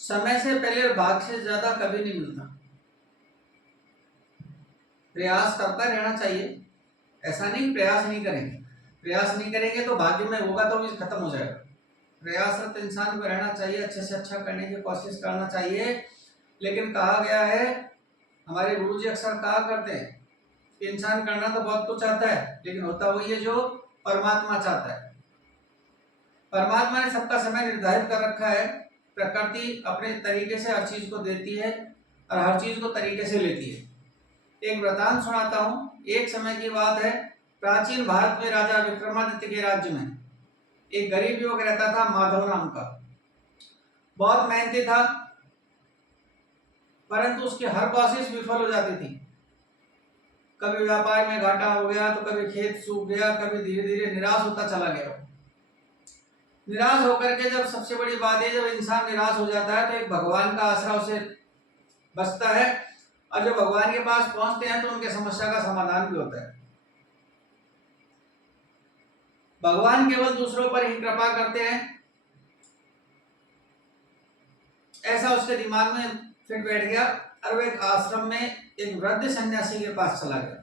समय से पहले और भाग्य से ज्यादा कभी नहीं मिलता। प्रयास करता रहना चाहिए, ऐसा नहीं प्रयास नहीं करेंगे। प्रयास नहीं करेंगे तो भाग्य में होगा तो भी खत्म हो जाएगा। प्रयासरत इंसान को रहना चाहिए, अच्छे से अच्छा करने की कोशिश करना चाहिए। लेकिन कहा गया है, हमारे गुरु जी अक्सर कहा करते हैं कि इंसान करना तो बहुत कुछ चाहता है, लेकिन होता वही है जो परमात्मा चाहता है। परमात्मा ने सबका समय निर्धारित कर रखा है। प्रकृति अपने तरीके से हर चीज को देती है और हर चीज को तरीके से लेती है। एक वृतांत सुनाता हूँ। एक समय की बात है, प्राचीन भारत में राजा विक्रमादित्य के राज्य में एक गरीब युवक रहता था, माधव नाम का। बहुत मेहनती था, परंतु उसकी हर कोशिश विफल हो जाती थी। कभी व्यापार में घाटा हो गया तो कभी खेत सूख गया, कभी धीरे धीरे निराश होता चला गया। निराश होकर के जब सबसे बड़ी बात है, जब इंसान निराश हो जाता है तो एक भगवान का आसरा उसे बचता है, और जब भगवान के पास पहुंचते हैं तो उनके समस्या का समाधान भी होता है। भगवान केवल दूसरों पर ही कृपा करते हैं, ऐसा उसके दिमाग में फिट बैठ गया और वो एक आश्रम में एक वृद्ध सन्यासी के पास चला गया।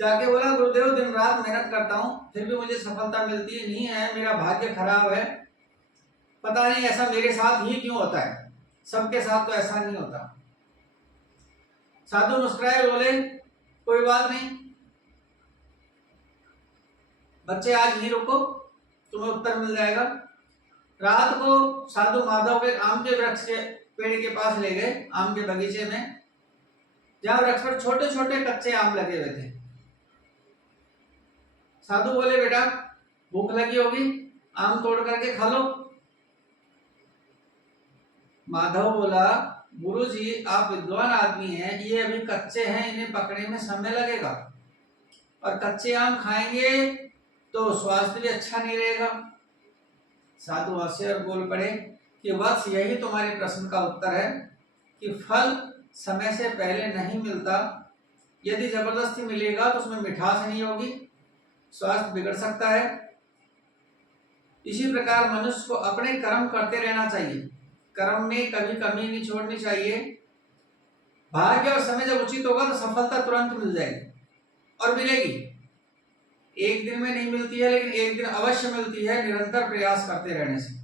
जाके बोला, गुरुदेव दिन रात मेहनत करता हूँ फिर भी मुझे सफलता मिलती नहीं है, मेरा भाग्य खराब है, पता नहीं ऐसा मेरे साथ ही क्यों होता है, सबके साथ तो ऐसा नहीं होता। साधु मुस्कुराए, बोले कोई बात नहीं बच्चे, आज ही रुको, तुम्हें उत्तर मिल जाएगा। रात को साधु माधव के आम के वृक्ष के पेड़ के पास ले गए, आम के बगीचे में, जहां वृक्ष पर छोटे छोटे कच्चे आम लगे हुए थे। साधु बोले, बेटा भूख लगी होगी, आम तोड़ करके खा लो। माधव बोला, गुरुजी आप विद्वान आदमी हैं, ये अभी कच्चे हैं, इन्हें पकने में समय लगेगा, और कच्चे आम खाएंगे तो स्वास्थ्य भी अच्छा नहीं रहेगा। साधु हंसे और बोल पड़े कि वत्स, यही तुम्हारे प्रश्न का उत्तर है कि फल समय से पहले नहीं मिलता। यदि जबरदस्ती मिलेगा तो उसमें मिठास नहीं होगी, स्वास्थ्य बिगड़ सकता है। इसी प्रकार मनुष्य को अपने कर्म करते रहना चाहिए, कर्म में कभी कमी नहीं छोड़नी चाहिए। भाग्य और समय जब उचित होगा तो सफलता तुरंत मिल जाएगी, और मिलेगी। एक दिन में नहीं मिलती है, लेकिन एक दिन अवश्य मिलती है, निरंतर प्रयास करते रहने से।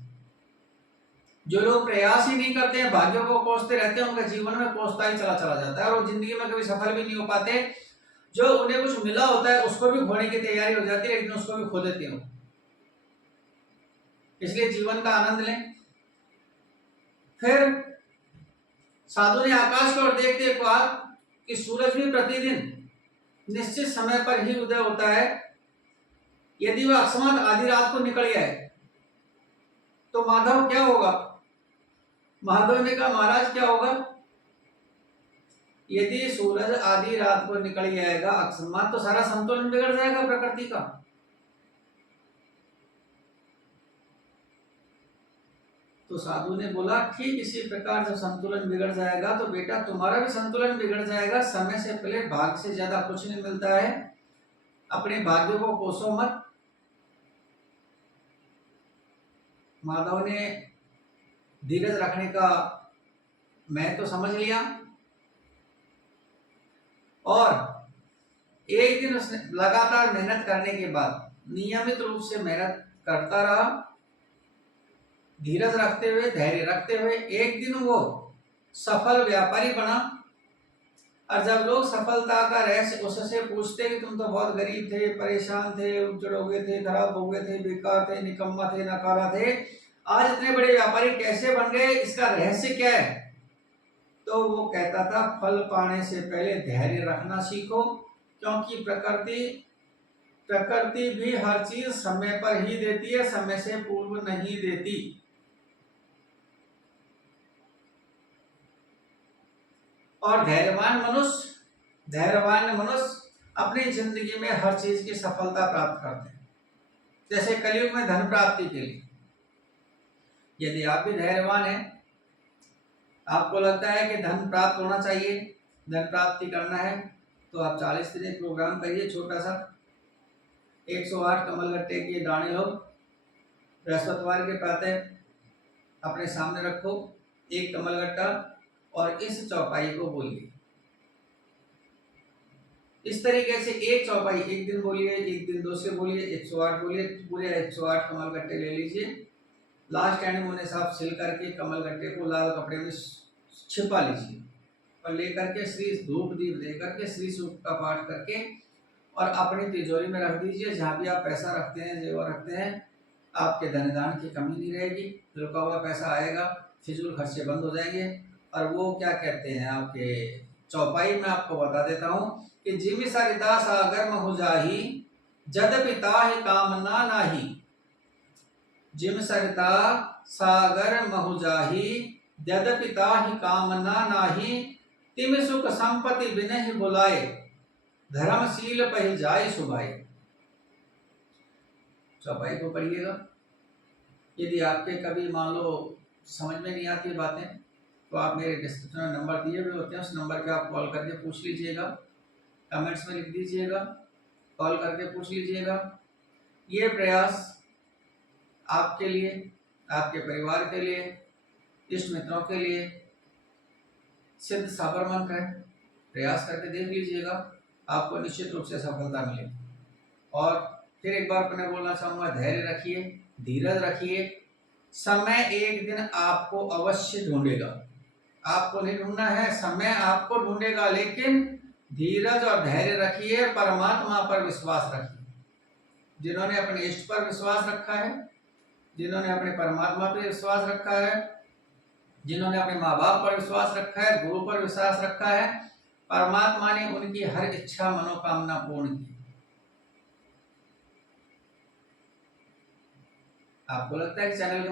जो लोग प्रयास ही नहीं करते हैं, भाग्यों को कोसते रहते हैं, उनका जीवन में कोसता ही चला जाता है और वो जिंदगी में कभी सफल भी नहीं हो पाते। जो उन्हें कुछ मिला होता है उसको भी खोने की तैयारी हो जाती है, लेकिन उसको भी खो देते हो। इसलिए जीवन का आनंद लें। फिर साधु ने आकाश की ओर देखते कहा कि सूरज भी प्रतिदिन निश्चित समय पर ही उदय होता है। यदि वह अकस्मात आधी रात को निकल जाए तो माधव क्या होगा? माधव ने कहा, महाराज क्या होगा? यदि सूरज आधी रात को निकल जाएगा अकस्मात, तो सारा संतुलन बिगड़ जाएगा प्रकृति का। तो साधु ने बोला, ठीक इसी प्रकार जब संतुलन बिगड़ जाएगा तो बेटा तुम्हारा भी संतुलन बिगड़ जाएगा। समय से पहले भाग्य से ज्यादा कुछ नहीं मिलता है, अपने भाग्य को कोसो मत। माधव ने धीरज रखने का मैं तो समझ लिया, और एक दिन उसने लगातार मेहनत करने के बाद नियमित रूप से मेहनत करता रहा, धीरज रखते हुए, धैर्य रखते हुए। एक दिन वो सफल व्यापारी बना। और जब लोग सफलता का रहस्य उससे पूछते कि तुम तो बहुत गरीब थे, परेशान थे, उजड़ हो गए थे, खराब हो गए थे, बेकार थे, निकम्मा थे, नकारा थे, आज इतने बड़े व्यापारी कैसे बन गए, इसका रहस्य क्या है? तो वो कहता था, फल पाने से पहले धैर्य रखना सीखो, क्योंकि प्रकृति भी हर चीज समय पर ही देती है, समय से पूर्व नहीं देती। और धैर्यवान मनुष्य अपनी जिंदगी में हर चीज की सफलता प्राप्त करते हैं। जैसे कलयुग में धन प्राप्ति के लिए, यदि आप भी धैर्यवान हैं, आपको लगता है कि धन प्राप्त होना चाहिए, धन प्राप्ति करना है, तो आप 40 दिन एक प्रोग्राम करिए छोटा सा। 108 कमलगट्टे के दाने लो, बृहस्पतिवार के प्रातः अपने सामने रखो, एक कमलगट्टा और इस चौपाई को बोलिए। इस तरीके से एक चौपाई एक दिन बोलिए, एक दिन दूसरे बोलिए, 108 बोलिए, पूरे 108 कमलगट्टे ले लीजिए। लास्ट एंड में उन्हें साफ सिल करके कमलगट्टे को लाल कपड़े में छिपा लीजिए और लेकर के श्री धूप दीप दे करके श्री सूक्त का पाठ करके और अपनी तिजोरी में रख दीजिए। जहाँ भी आप पैसा रखते हैं, जेवर रखते हैं, आपके धन दान की कमी नहीं रहेगी, रुका हुआ पैसा आएगा, फिजूल खर्चे बंद हो जाएंगे। और वो क्या कहते हैं आपके चौपाई में आपको बता देता हूँ कि जिम सरिता सागर महु जाही जद पिता ही कामना नाही। जिम सरिता सागर महु जाही जद पिता ही कामना नाही। तिम सुख संपत्ति बिनहि बुलाए धर्मशील पहि जाय सुभाए। चौपाई को पढ़िएगा। यदि आपके कभी मान लो समझ में नहीं आती बातें तो आप मेरे डिस्क्रिप्शन में नंबर दिए हुए होते हैं, उस नंबर पे आप कॉल करके पूछ लीजिएगा, कमेंट्स में लिख दीजिएगा, कॉल करके पूछ लीजिएगा। ये प्रयास आपके लिए, आपके परिवार के लिए, इष्ट मित्रों के लिए सिद्ध साबर मंत्र है। प्रयास करके देख लीजिएगा, आपको निश्चित रूप से सफलता मिलेगी। और फिर एक बार मैंने बोलना चाहूँगा, धैर्य रखिए, धीरज रखिए। समय एक दिन आपको अवश्य ढूंढेगा। आपको नहीं ढूंढना है, समय आपको ढूंढेगा। लेकिन धीरज और धैर्य रखिए, परमात्मा पर विश्वास रखिए। जिन्होंने अपने इष्ट पर विश्वास रखा है, जिन्होंने अपने परमात्मा पर विश्वास रखा है, जिन्होंने अपने माँ बाप पर विश्वास रखा है, गुरु पर विश्वास रखा है, परमात्मा ने उनकी हर इच्छा मनोकामना पूर्ण की। आपको लगता है कि चैनल